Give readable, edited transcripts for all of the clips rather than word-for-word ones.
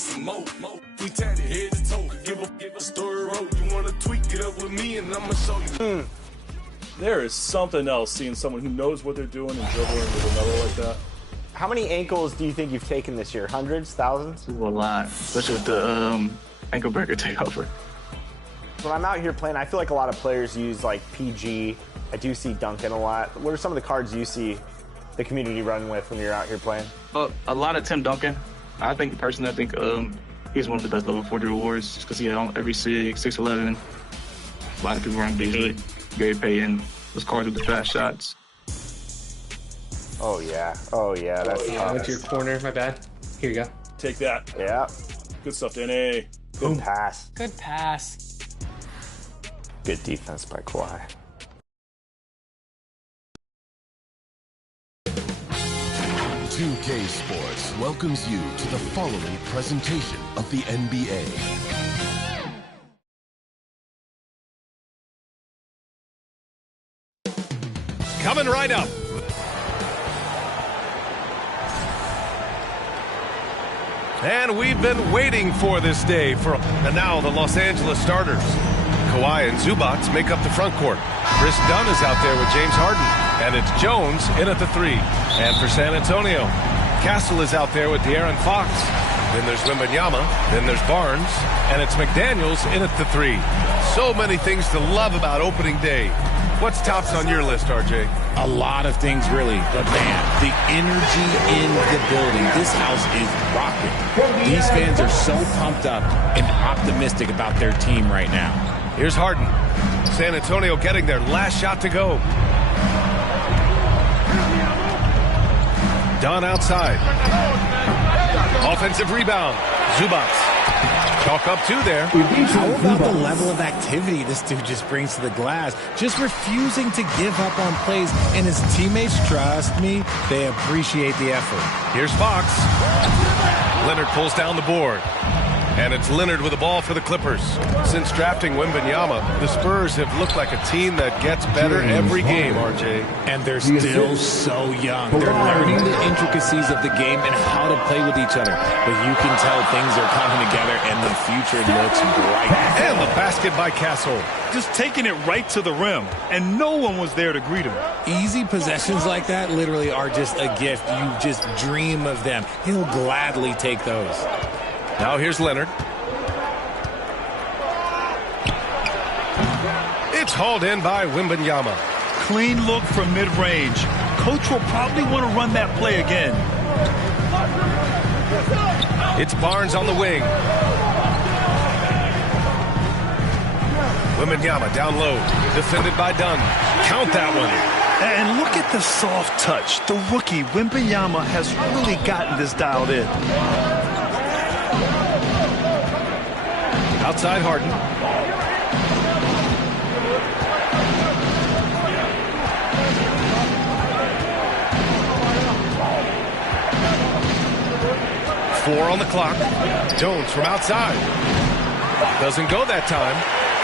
some more. We tatted head to toe. Give a story road. You wanna tweak it up with me, and I'ma show you. There is something else seeing someone who knows what they're doing and dribbling with another like that. How many ankles do you think you've taken this year? Hundreds? Thousands? A lot, especially with the ankle breaker takeover. When I'm out here playing, I feel like a lot of players use like PG. I do see Duncan a lot. What are some of the cards you see the community run with when you're out here playing? A lot of Tim Duncan. I think he's one of the best level 4 rewards just because he had on every 6'11". A lot of people run Beasley, Gary Payton, those cards with the fast shots. Oh yeah, that's I went to your corner, my bad. Here you go. Take that. Yeah. Good stuff, Danny. Good pass. Good pass. Good defense by Kawhi. $2K Sports welcomes you to the following presentation of the NBA. Coming right up. And we've been waiting for this day and now the Los Angeles starters. Kawhi and Zubac make up the front court. Chris Dunn is out there with James Harden. And it's Jones in at the 3. And for San Antonio, Castle is out there with De'Aaron Fox. Then there's Wembanyama. Then there's Barnes. And it's McDaniels in at the 3. So many things to love about opening day. What's tops on your list, RJ? A lot of things, really. But, man, the energy in the building. This house is rocking. These fans are so pumped up and optimistic about their team right now. Here's Harden. San Antonio getting their last shot to go. Dunn outside. Offensive rebound. Zubac. Chalk up 2 there. How about the level of activity this dude just brings to the glass? Just refusing to give up on plays. And his teammates, trust me, they appreciate the effort. Here's Fox. Leonard pulls down the board. And it's Leonard with the ball for the Clippers. Since drafting Wembanyama, the Spurs have looked like a team that gets better every game, RJ. And they're still so young. They're learning the intricacies of the game and how to play with each other. But you can tell things are coming together and the future looks bright. And the basket by Castle. Just taking it right to the rim, and no one was there to greet him. Easy possessions like that literally are just a gift. You just dream of them. He'll gladly take those. Now here's Leonard. It's hauled in by Wembanyama. Clean look from mid-range. Coach will probably want to run that play again. It's Barnes on the wing. Wembanyama down low. Defended by Dunn. Count that one. And look at the soft touch. The rookie, Wembanyama, has really gotten this dialed in. Outside Harden. Four on the clock. Jones from outside. Doesn't go that time.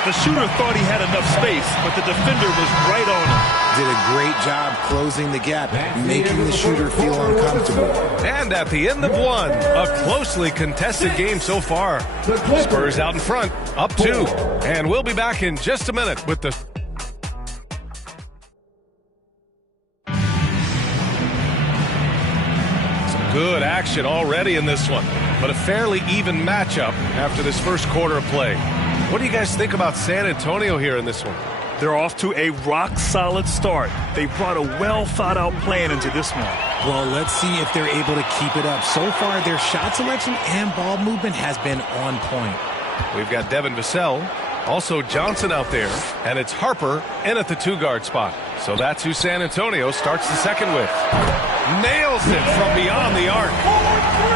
The shooter thought he had enough space, but the defender was right on him. Did a great job closing the gap, making the shooter feel uncomfortable. And at the end of one, a closely contested game so far. Spurs out in front, up 2. And we'll be back in just a minute with the... Some good action already in this one, but a fairly even matchup after this first quarter of play. What do you guys think about San Antonio here in this one? They're off to a rock-solid start. They brought a well-thought-out plan into this one. Well, let's see if they're able to keep it up. So far, their shot selection and ball movement has been on point. We've got Devin Vassell, also Johnson out there, and it's Harper in at the 2-guard spot. So that's who San Antonio starts the second with. Nails it from beyond the arc.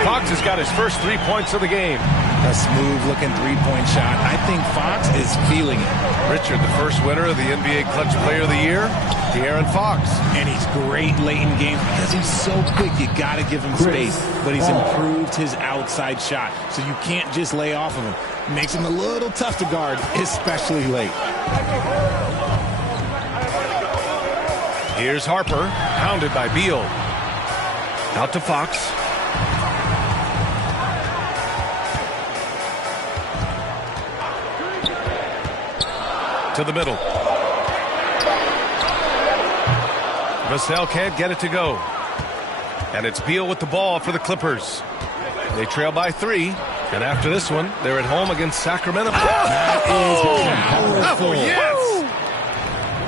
Fox has got his first 3 points of the game. A smooth-looking three-point shot. I think Fox is feeling it. Richard, the first winner of the NBA Clutch Player of the Year, De'Aaron Fox. And he's great late in games because he's so quick. You got to give him space. But he's improved his outside shot, so you can't just lay off of him. Makes him a little tough to guard, especially late. Here's Harper, pounded by Beal. Out to Fox. to the middle. Vassell can't get it to go. And it's Beal with the ball for the Clippers. They trail by 3. And after this one, they're at home against Sacramento. That is powerful. Oh, yes!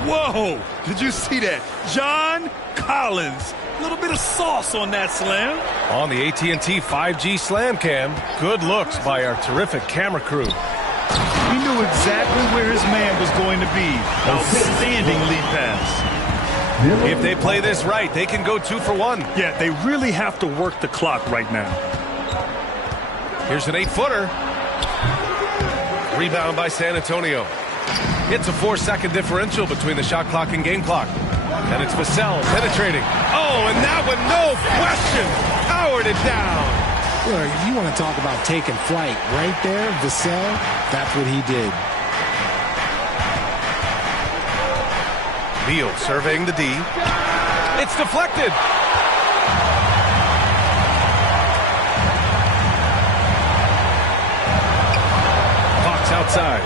Whoa! Did you see that? John Collins. A little bit of sauce on that slam. On the AT&T 5G Slam Cam, good looks by our terrific camera crew. He knew exactly where his man was going to be. Outstanding lead pass. If they play this right, they can go 2 for 1. Yeah, they really have to work the clock right now. Here's an 8-footer. Rebound by San Antonio. It's a 4-second differential between the shot clock and game clock. And it's Vassell penetrating. Oh, and that one, no question, powered it down. Well, you want to talk about taking flight right there, Vassell, that's what he did. Beal surveying the D. It's deflected. Fox outside.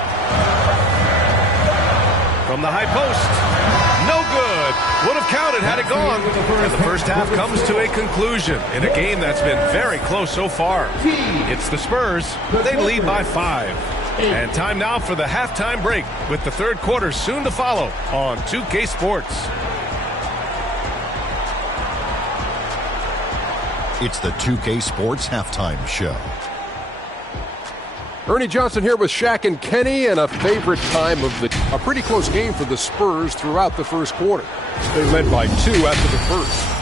From the high post. No good. Would have counted had it gone. And the first half comes to a conclusion in a game that's been very close so far. It's the Spurs. They lead by 5. And time now for the halftime break with the third quarter soon to follow on 2K Sports. It's the 2K Sports Halftime Show. Ernie Johnson here with Shaq and Kenny, and a favorite time of a pretty close game for the Spurs throughout the first quarter. They led by 2 after the first.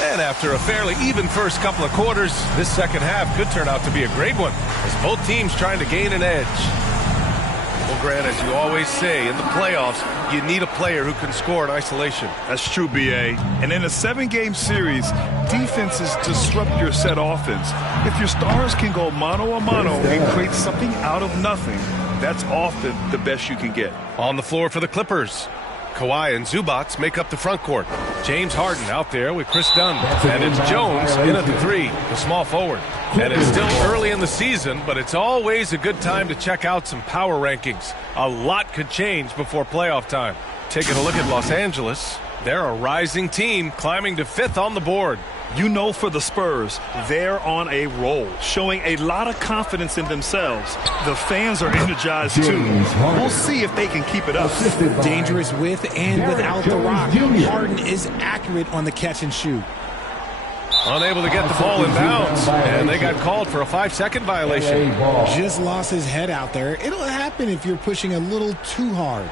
And after a fairly even first couple of quarters, this second half could turn out to be a great one, as both teams trying to gain an edge. Well, Grant, as you always say, in the playoffs, you need a player who can score in isolation. That's true, B.A. And in a 7-game series, defenses disrupt your set offense. If your stars can go mano-a-mano and create something out of nothing, that's often the best you can get. On the floor for the Clippers, Kawhi and Zubac make up the front court. James Harden out there with Chris Dunn. And it's Jones in at the 3, the small forward. And it's still early in the season, but it's always a good time to check out some power rankings. A lot could change before playoff time. Taking a look at Los Angeles, they're a rising team climbing to 5th on the board. You know, for the Spurs, they're on a roll, showing a lot of confidence in themselves. The fans are energized too. We'll see if they can keep it up. Dangerous with and without the rock. Harden is accurate on the catch and shoot. Unable to get the ball in bounds, and they got called for a 5-second violation. Just lost his head out there. It'll happen if you're pushing a little too hard.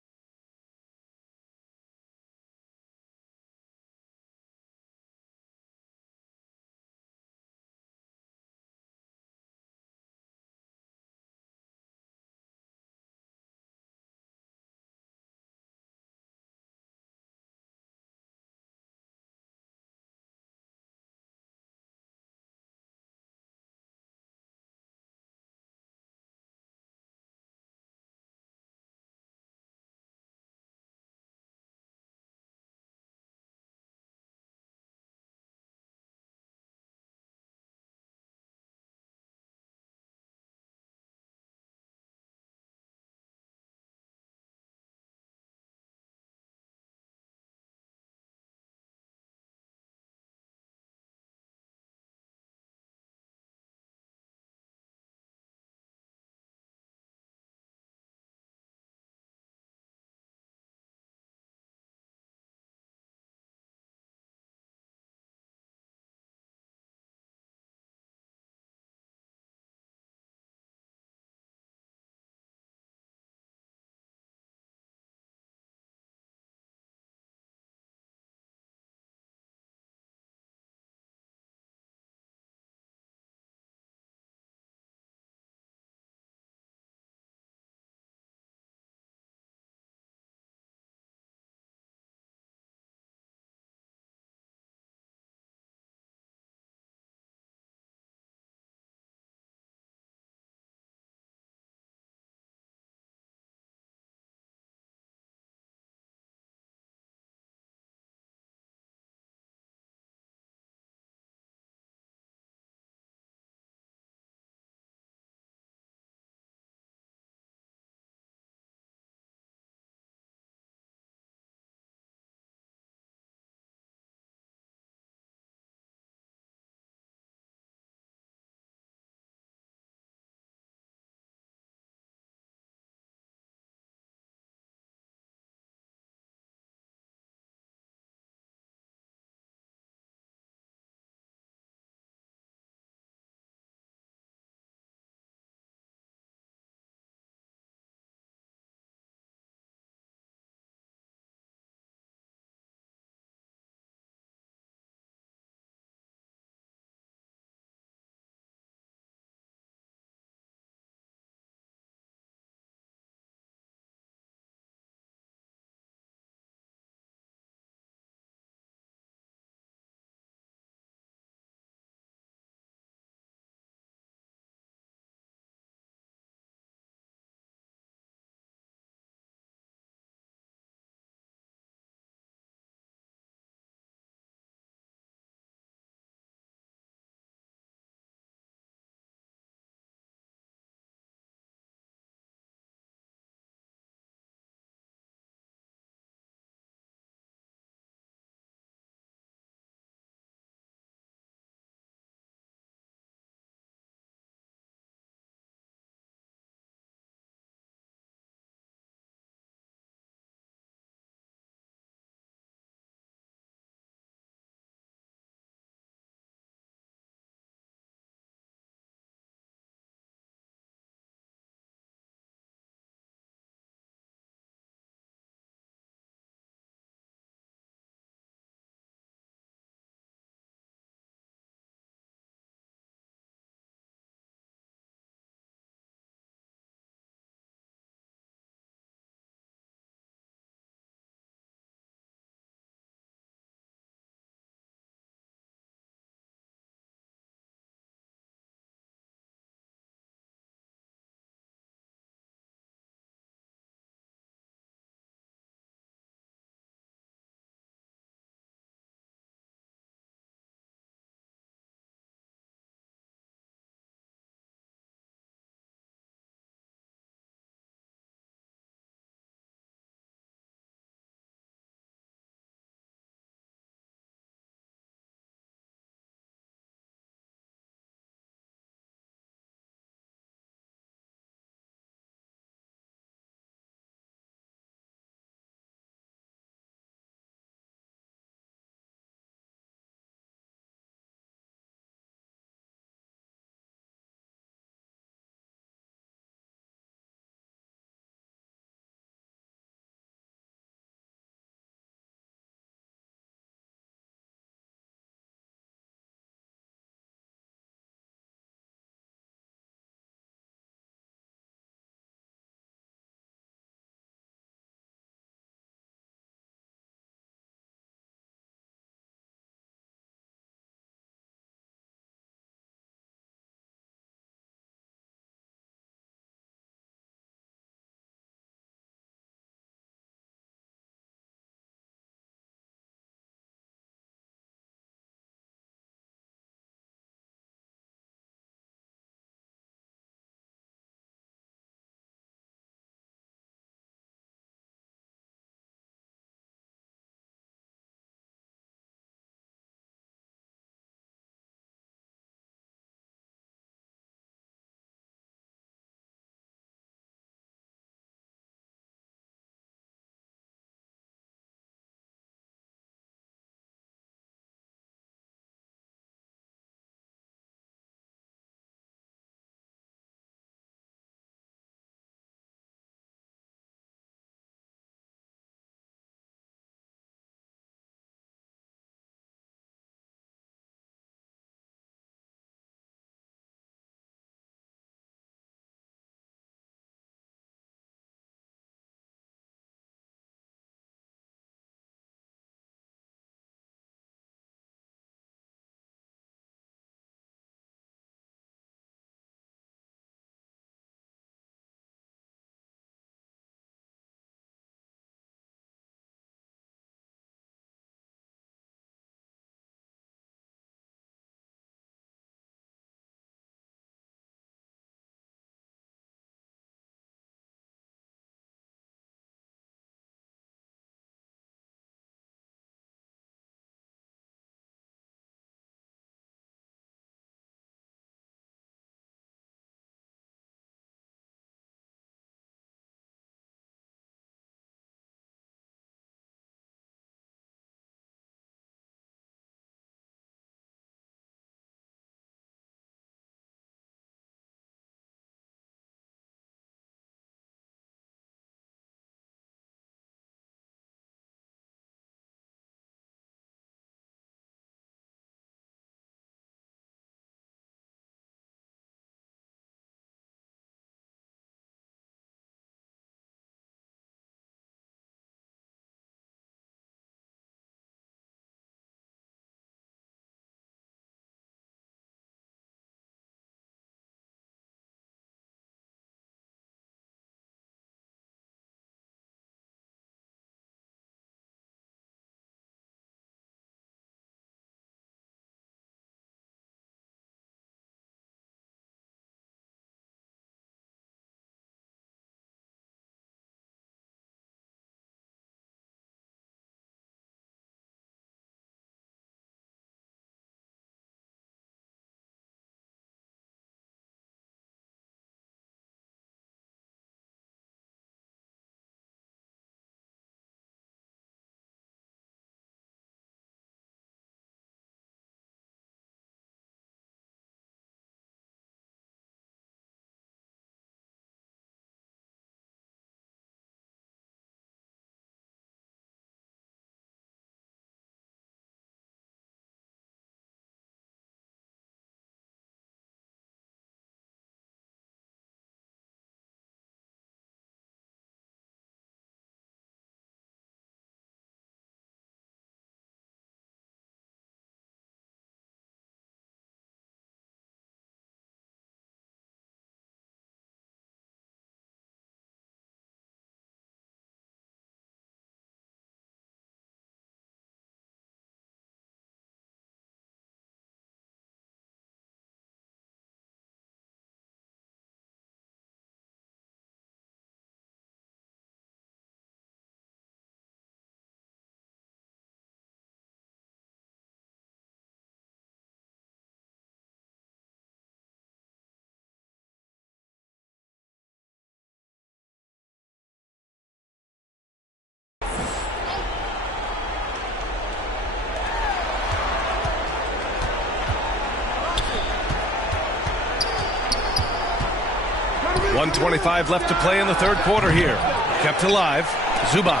1:25 left to play in the third quarter here. Kept alive. Zubac.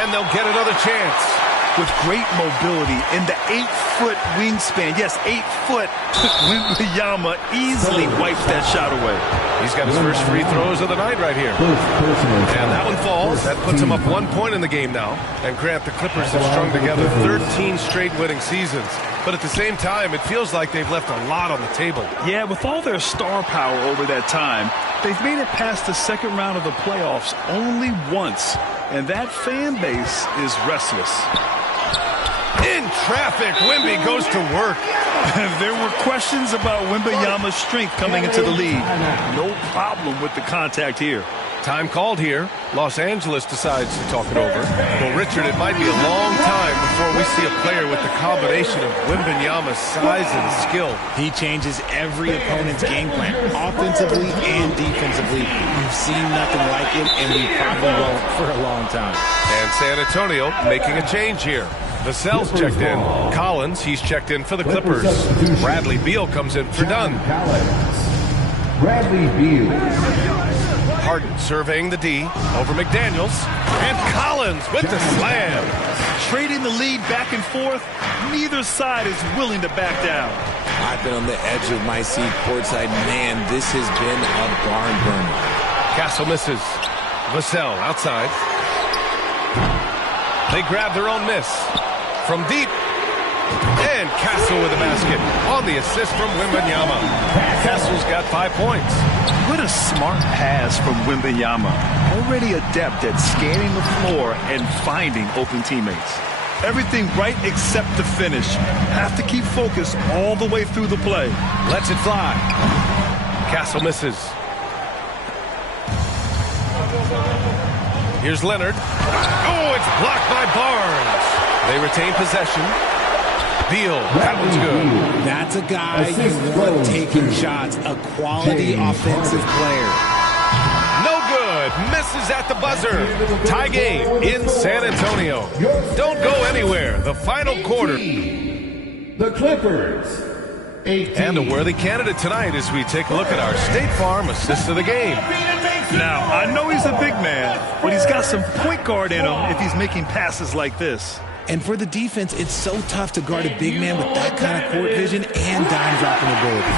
And they'll get another chance. With great mobility in the 8-foot wingspan. Yes, 8 foot. Wembanyama easily wipes that shot away. He's got his first free throws of the night right here. And that one falls. That puts him up 1 point in the game now. And Grant, the Clippers have strung together 13 straight winning seasons. But at the same time, it feels like they've left a lot on the table. Yeah, with all their star power over that time, they've made it past the second round of the playoffs only once. And that fan base is restless. In traffic, Wemby goes to work. There were questions about Wembanyama's strength coming into the league. No problem with the contact here. Time called here. Los Angeles decides to talk it over. Well, Richard, it might be a long time before we see a player with the combination of Wembanyama's size and skill. He changes every opponent's game plan, offensively and defensively. We've seen nothing like it, and we probably won't for a long time. And San Antonio making a change here. Vassell's checked in. Collins, he's checked in for the Clippers. Bradley Beal comes in for Dunn. Bradley Beal. Harden surveying the D over McDaniels. And Collins with the slam. Trading the lead back and forth, neither side is willing to back down. I've been on the edge of my seat courtside. Man, this has been a barn burner. Castle misses. Vassell outside. They grab their own miss. From deep. And Castle with a basket on the assist from Wembanyama. Castle's got 5 points. What a smart pass from Wembanyama. Already adept at scanning the floor and finding open teammates. Everything right except the finish. Have to keep focused all the way through the play. Lets it fly. Castle misses. Here's Leonard. Oh, it's blocked by Barnes. They retain possession. Beal, that one's good. That's a guy you want taking shots, a quality offensive player. No good. Misses at the buzzer. Tie game in San Antonio. Don't go anywhere. The final quarter. The Clippers. 18. And a worthy candidate tonight as we take a look at our State Farm assist of the game. Now, I know he's a big man, but he's got some point guard in him if he's making passes like this. And for the defense, it's so tough to guard a big man with that kind of court vision and dime-dropping ability.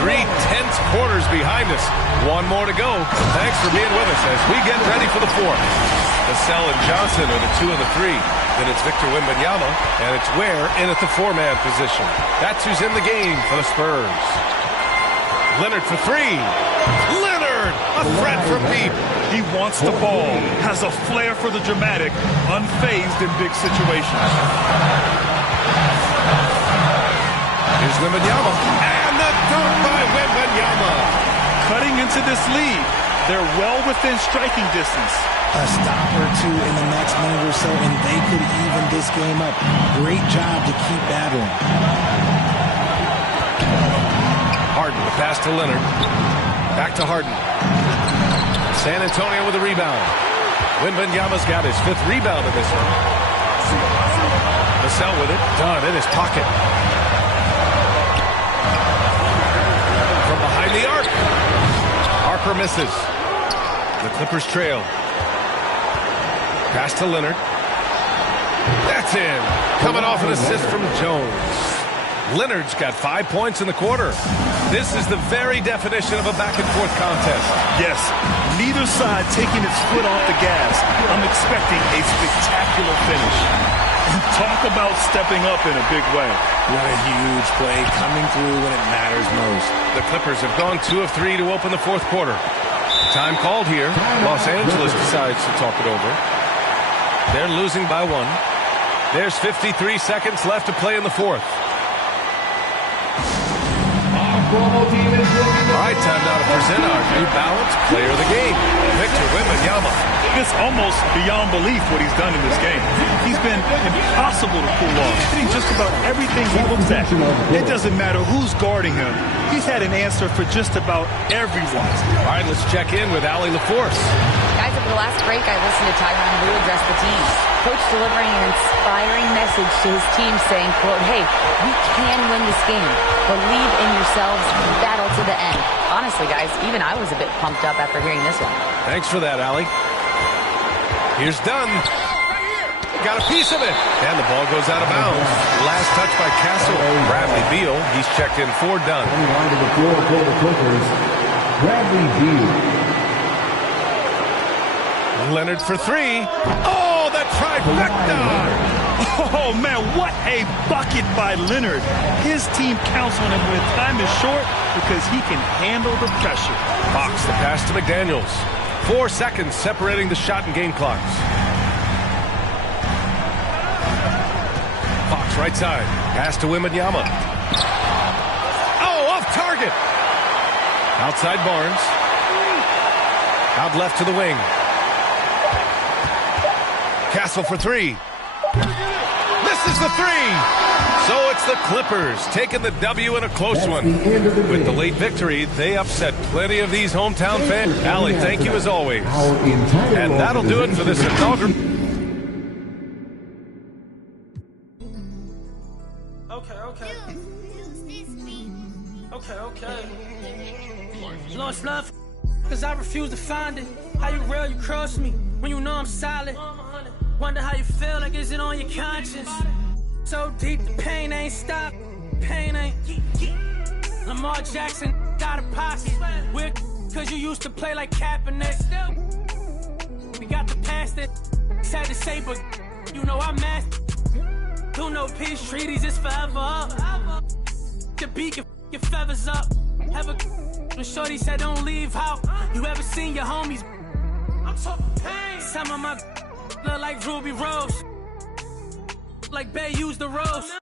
3 tense quarters behind us. 1 more to go. Thanks for being with us as we get ready for the fourth. Vassell and Johnson are the 2 and the 3. Then it's Victor Wembanyama, and it's Ware in at the 4-man position. That's who's in the game for the Spurs. Leonard for 3. Leonard, a threat from deep. He wants the ball, has a flair for the dramatic, unfazed in big situations. Here's Wembanyama, and the dunk by Wembanyama. Cutting into this lead, they're well within striking distance. A stop or two in the next minute or so, and they could even this game up. Great job to keep battling. Harden, the pass to Leonard. Back to Harden. San Antonio with a rebound. Wembanyama's got his 5th rebound in this one. Vassell with it. Done in his pocket. From behind the arc. Harper misses. The Clippers trail. Pass to Leonard. That's in. Coming off an assist from Jones. Leonard's got 5 points in the quarter. This is the very definition of a back-and-forth contest. Yes, neither side taking its foot off the gas. I'm expecting a spectacular finish. And talk about stepping up in a big way. What a huge play coming through when it matters most. The Clippers have gone 2 of 3 to open the fourth quarter. Time called here. Los Angeles decides to talk it over. They're losing by 1. There's 53 seconds left to play in the fourth. All right, time now to present our New Balance Player of the Game, Victor Wembanyama. It's almost beyond belief what he's done in this game. He's been impossible to pull off. Hitting just about everything he looks at. It doesn't matter who's guarding him. He's had an answer for just about everyone. All right, let's check in with Allie LaForce. Guys have the last break, I listened to Tyronn Lue address the team. Coach delivering an inspiring message to his team saying, quote, hey, we can win this game. Believe in yourselves. Battle to the end. Honestly, guys, even I was a bit pumped up after hearing this one. Thanks for that, Allie. Here's Dunn. Got a piece of it. And the ball goes out of bounds. Last touch by Castle. Bradley Beal. He's checked in for Dunn. On the line to the floor for the Clippers, Bradley Beal. Leonard for three. Oh, that trifecta! Oh, man, what a bucket by Leonard. His team counts on him when time is short because he can handle the pressure. Fox, the pass to McDaniels. 4 seconds separating the shot and game clocks. Fox, right side. Pass to Wembanyama. Oh, off target. Outside Barnes. Out left to the wing. Castle for three. Misses the three. So it's the Clippers taking the W in a close one. With the late victory, they upset plenty of these hometown fans. Allie, thank you as always. And that'll do it for this inaugural. Okay. Lost love, cause I refuse to find it. How you real, you cross me, when you know I'm solid. Wonder how you feel, like is it on your conscience? So deep, the pain ain't stopped. Pain ain't. Lamar Jackson got a posse. We're cause you used to play like Kaepernick. We got the past that sad to say, but you know I'm mad. Do no peace treaties, it's forever up. The beat your feathers up. Have a when shorty said don't leave out. You ever seen your homies? I'm talking pain. Some of my look like Ruby Rose. Like Bay used the rose.